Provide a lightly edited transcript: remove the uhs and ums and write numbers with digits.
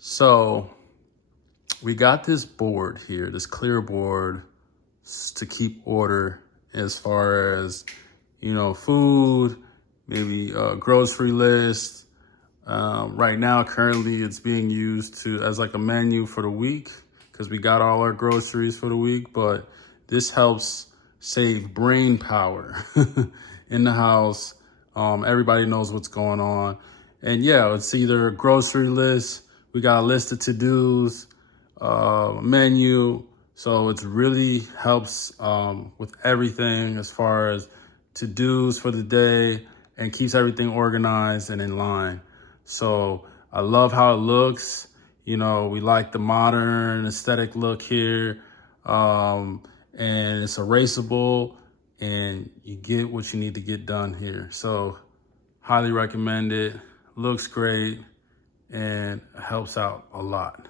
So we got this board here, this clear board to keep order as far as, food, maybe a grocery list. Right now, currently it's being used as like a menu for the week because we got all our groceries for the week, but this helps save brain power in the house. Everybody knows what's going on. And yeah, it's either a grocery list, we got a list of to-dos, menu. So it really helps with everything as far as to-dos for the day and keeps everything organized and in line. So I love how it looks. We like the modern aesthetic look here. And it's erasable and you get what you need to get done here. So highly recommend it. Looks great and helps out a lot.